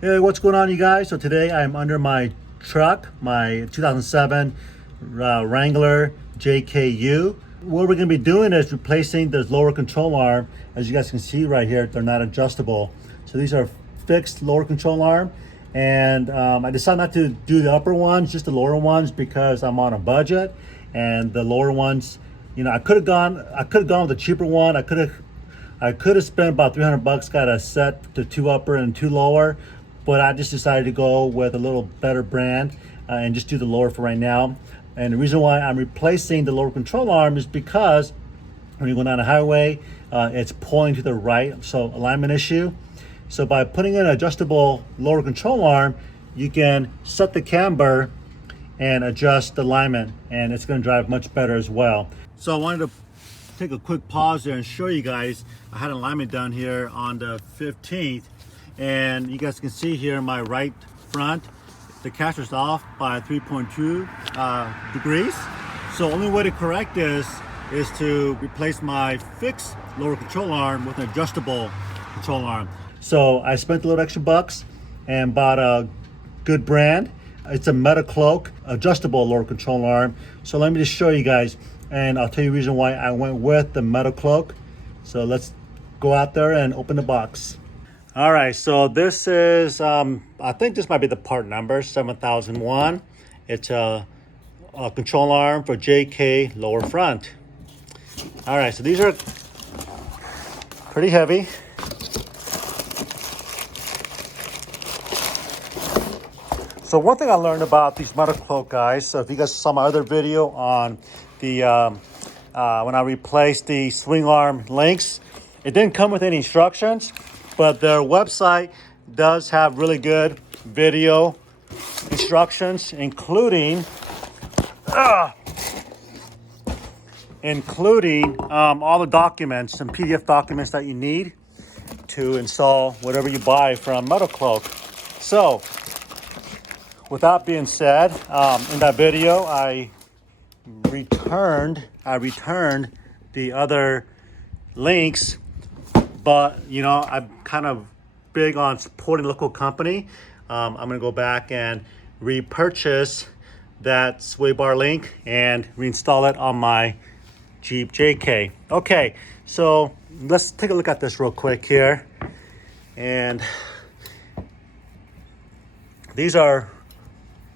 Hey, what's going on, you guys? So today I'm under my truck, my 2007 Wrangler JKU. What we're going to be doing is replacing this lower control arm. As you guys can see right here, they're not adjustable. So these are fixed lower control arm, and I decided not to do the upper ones, just the lower ones, because I'm on a budget. And the lower ones, you know, I could have gone with a cheaper one. I could have spent about 300 bucks, got a set to 2 upper and 2 lower, but I just decided to go with a little better brand and just do the lower for right now. And the reason why I'm replacing the lower control arm is because when you go down the highway, it's pulling to the right, so alignment issue. So by putting in an adjustable lower control arm, you can set the camber and adjust the alignment, and it's going to drive much better as well. So I wanted to take a quick pause there and show you guys. I had alignment done here on the 15th, and you guys can see here my right front, the caster's off by 3.2 degrees. So only way to correct this is to replace my fixed lower control arm with an adjustable control arm. So I spent a little extra bucks and bought a good brand. It's a MetalCloak adjustable lower control arm. So let me just show you guys, and I'll tell you the reason why I went with the MetalCloak. So let's go out there and open the box. All right, so this is, I think this might be the part number, 7001. It's a control arm for JK lower front. All right, so these are pretty heavy. So one thing I learned about these MetalCloak guys, so if you guys saw my other video on the, when I replaced the swing arm links, it didn't come with any instructions, but their website does have really good video instructions, including all the documents and PDF documents that you need to install whatever you buy from MetalCloak. So with that being said, in that video, I returned the other links, but you know, I'm kind of big on supporting local company. I'm gonna go back and repurchase that sway bar link and reinstall it on my Jeep JK. Okay, so let's take a look at this real quick here. And these are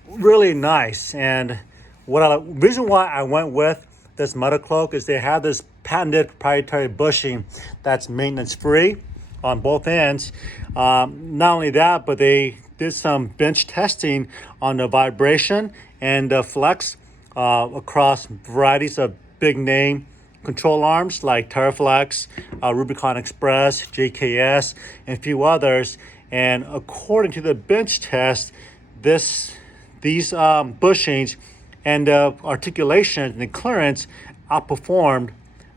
really nice, and reason why I went with this MetalCloak is they have this patented proprietary bushing that's maintenance free on both ends. Not only that, but they did some bench testing on the vibration and the flex across varieties of big name control arms like Terraflex, Rubicon Express, JKS, and a few others. And according to the bench test, these bushings and articulation and the clearance outperformed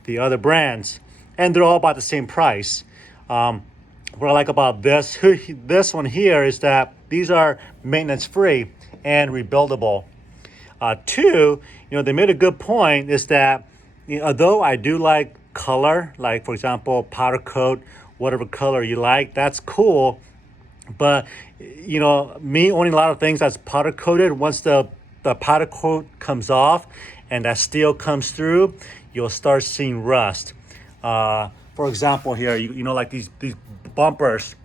the other brands, and they're all about the same price. What I like about this one here is that these are maintenance free and rebuildable. Two, you know, they made a good point is that, you know, although I do like color, like for example powder coat, whatever color you like, that's cool. But you know, me owning a lot of things that's powder coated, once the powder coat comes off and that steel comes through, you'll start seeing rust. For example here, you know, like these bumpers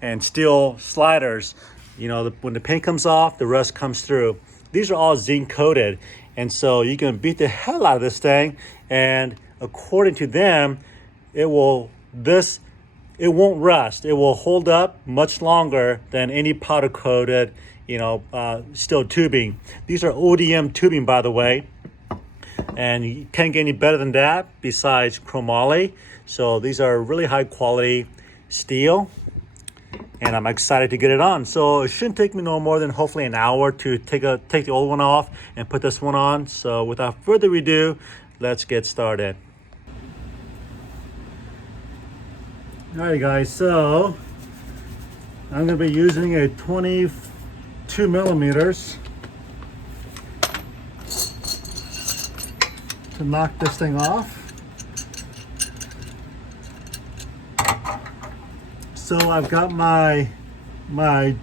and steel sliders, you know, when the paint comes off, the rust comes through. These are all zinc coated, and so you can beat the hell out of this thing, and according to them, it won't rust. It will hold up much longer than any powder coated, you know, steel tubing. These are ODM tubing, by the way, and you can't get any better than that besides chromoly. So these are really high quality steel, and I'm excited to get it on. So it shouldn't take me no more than hopefully an hour to take the old one off and put this one on. So without further ado, let's get started. All right, guys, so I'm going to be using a 22 millimeters to knock this thing off. So I've got my my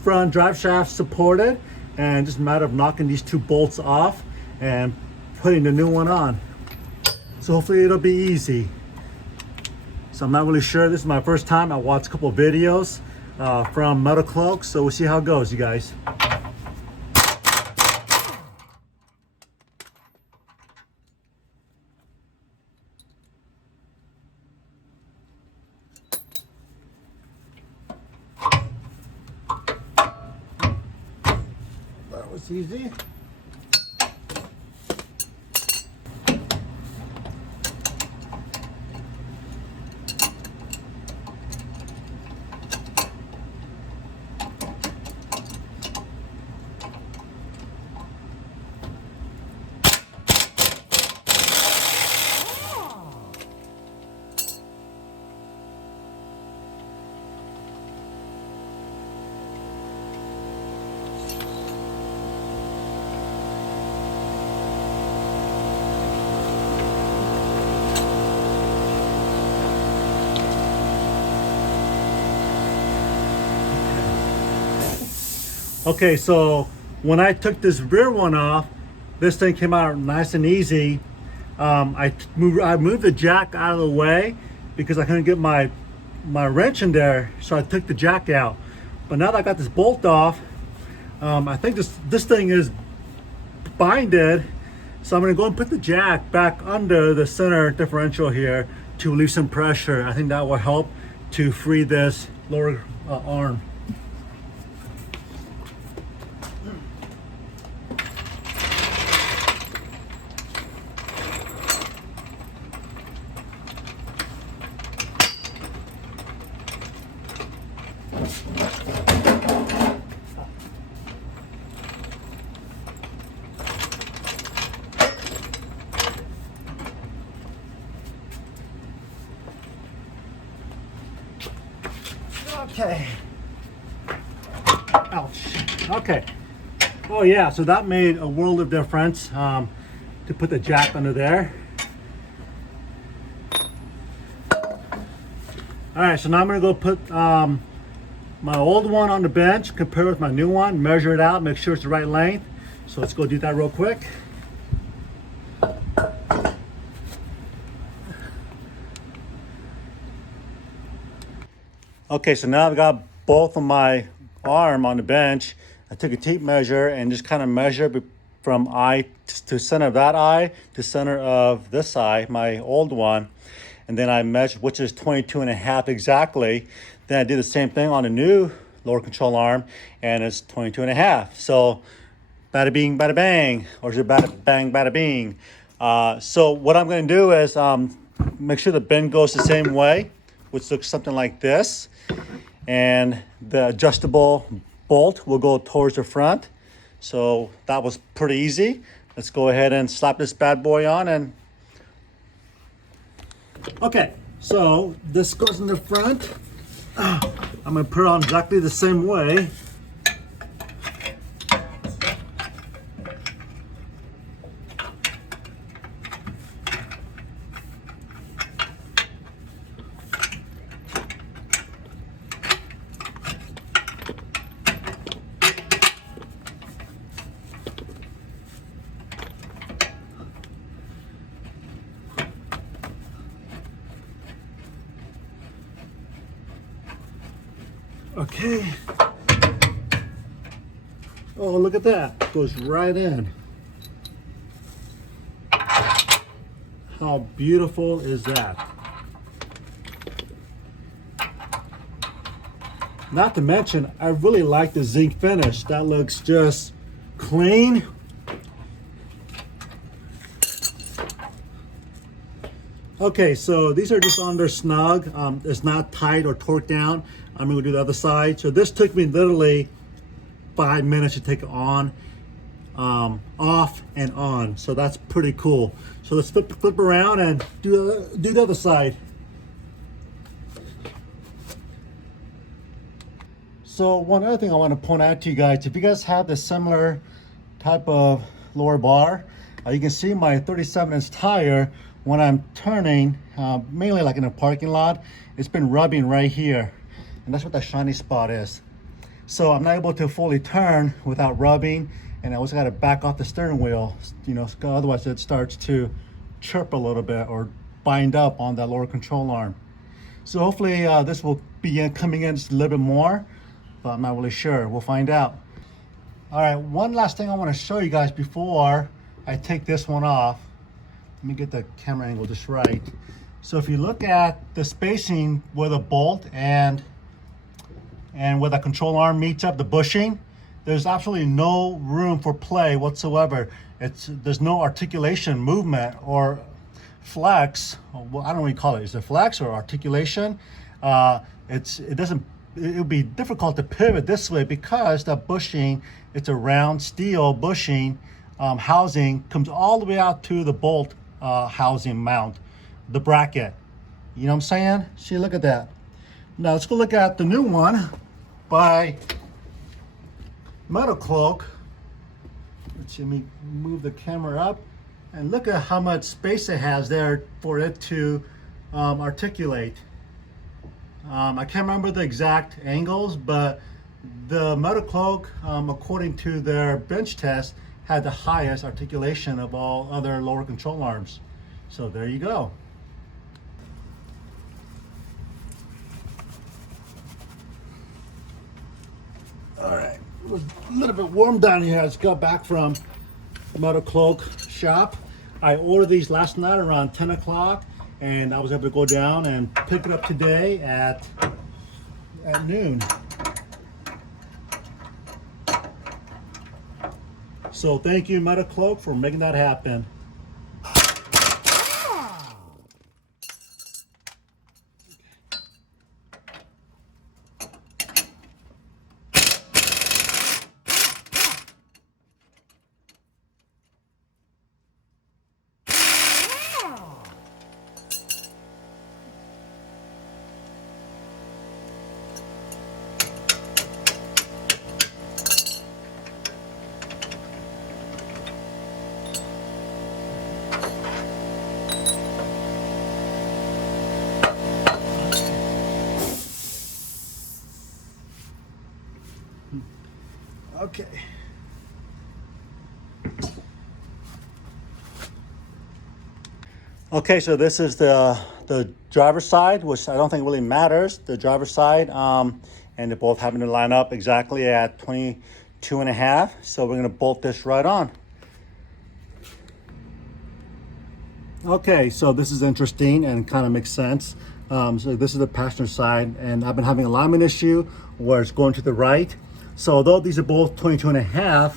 front drive shaft supported, and just a matter of knocking these two bolts off and putting the new one on. So hopefully it'll be easy. So I'm not really sure. This is my first time. I watched a couple of videos from MetalCloak, so we'll see how it goes, you guys. That was easy. Okay, so when I took this rear one off, this thing came out nice and easy. I moved the jack out of the way because I couldn't get my wrench in there, so I took the jack out. But now that I got this bolt off, I think this thing is binded, so I'm gonna go and put the jack back under the center differential here to relieve some pressure. I think that will help to free this lower arm. Okay. Ouch. Okay. Oh yeah, so that made a world of difference to put the jack under there. All right, so now I'm gonna go put my old one on the bench, compare it with my new one, measure it out, make sure it's the right length. So let's go do that real quick. Okay, so now I've got both of my arm on the bench. I took a tape measure and just kind of measured from eye to center of that eye to center of this eye, my old one. And then I measured, which is 22.5 exactly. Then I did the same thing on the new lower control arm, and it's 22.5. So bada bing, bada bang, or is it bada bang, bada bing? So what I'm gonna do is make sure the bend goes the same way, which looks something like this. And the adjustable bolt will go towards the front. So that was pretty easy. Let's go ahead and slap this bad boy on. And okay, so this goes in the front. I'm gonna put it on exactly the same way. Okay. Oh, look at that. Goes right in. How beautiful is that? Not to mention, I really like the zinc finish. That looks just clean. Okay, so these are just on there snug. It's not tight or torqued down. I'm gonna do the other side. So this took me literally 5 minutes to take it on, off and on. So that's pretty cool. So let's flip around and do the other side. So one other thing I want to point out to you guys, if you guys have the similar type of lower bar, you can see my 37-inch tire when I'm turning, mainly like in a parking lot, it's been rubbing right here. and that's what that shiny spot is. So I'm not able to fully turn without rubbing, and I also got to back off the steering wheel, you know, otherwise it starts to chirp a little bit or bind up on that lower control arm. So hopefully this will be coming in just a little bit more, but I'm not really sure. We'll find out. All right, one last thing I want to show you guys before I take this one off. Let me get the camera angle just right. So if you look at the spacing where the bolt and where the control arm meets up, the bushing, there's absolutely no room for play whatsoever. There's no articulation movement or flex. Well, I don't know what you call it. Is it flex or articulation? It would be difficult to pivot this way because the bushing, it's a round steel bushing housing, comes all the way out to the bolt housing mount, the bracket. You know what I'm saying? See, look at that. Now let's go look at the new one by MetalCloak. Let me move the camera up and look at how much space it has there for it to articulate. I can't remember the exact angles, but the MetalCloak, according to their bench test, had the highest articulation of all other lower control arms. So there you go. All right, it was a little bit warm down here. I just got back from MetalCloak shop. I ordered these last night around 10 o'clock, and I was able to go down and pick it up today at noon. So thank you, MetalCloak, for making that happen. Okay. Okay, so this is the driver's side, which I don't think really matters, the driver's side, and they both happen to line up exactly at 22.5. So we're gonna bolt this right on. Okay, so this is interesting and kind of makes sense. So this is the passenger side, and I've been having an alignment issue where it's going to the right. So although these are both 22.5,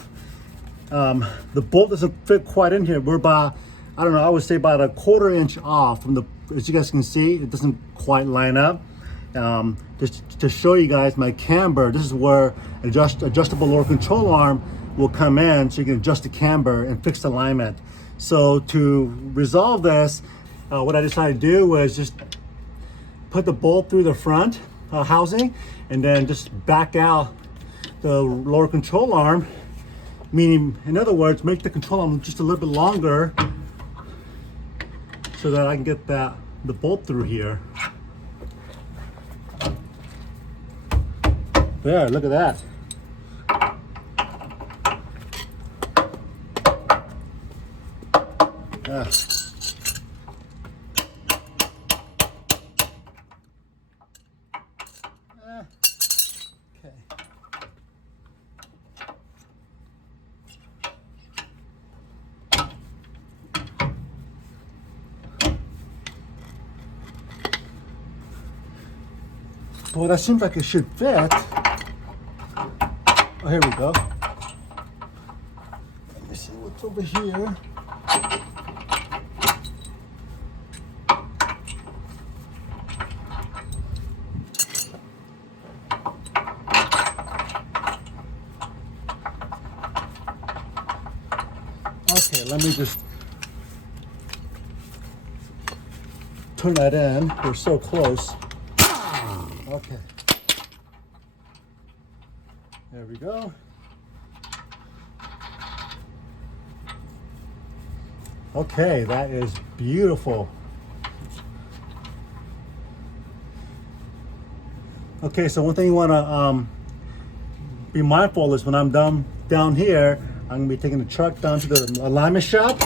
the bolt doesn't fit quite in here. We're about, I don't know, I would say about a 1/4 inch off from the, as you guys can see, it doesn't quite line up. Just to show you guys my camber, this is where adjustable lower control arm will come in, so you can adjust the camber and fix the alignment. So to resolve this, what I decided to do was just put the bolt through the front housing and then just back out the lower control arm, meaning, in other words, make the control arm just a little bit longer so that I can get the bolt through here. There, look at that. Okay. Well, that seems like it should fit. Oh, here we go. Let me see what's over here. Okay, let me just turn that in. We're so close. Okay. There we go. Okay, that is beautiful. Okay, so one thing you want to be mindful is when I'm down here, I'm gonna be taking the truck down to the alignment shop.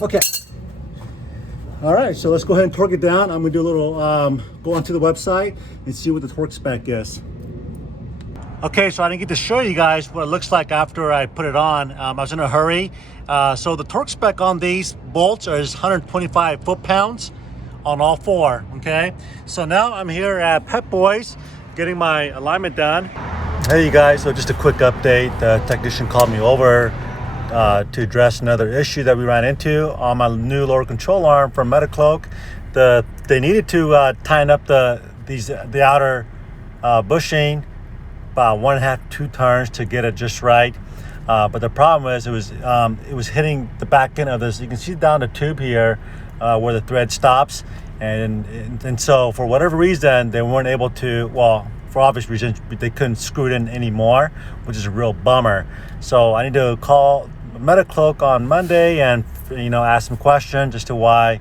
Okay. All right, so let's go ahead and torque it down. I'm gonna do a little, go onto the website and see what the torque spec is. Okay, so I didn't get to show you guys what it looks like after I put it on. I was in a hurry. So the torque spec on these bolts is 125 foot-pounds on all four, okay? So now I'm here at Pep Boys getting my alignment done. Hey you guys, so just a quick update. The technician called me over to address another issue that we ran into on my new lower control arm from MetalCloak. They needed to tighten up the outer bushing about 1.5-2 turns to get it just right. But the problem was it was hitting the back end of this. You can see down the tube here where the thread stops, and so for whatever reason they weren't able to. Well, for obvious reasons, they couldn't screw it in anymore, which is a real bummer. So I need to call MetalCloak on Monday and ask some questions as to why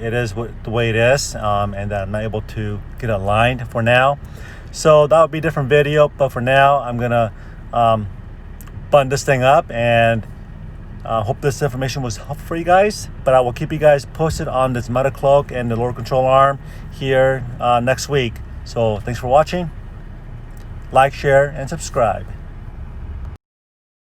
it is the way it is, and that I'm not able to get it aligned for now. So that would be a different video, but for now I'm gonna button this thing up, and hope this information was helpful for you guys. But I will keep you guys posted on this MetalCloak and the lower control arm here next week. So thanks for watching. Like, share, and subscribe.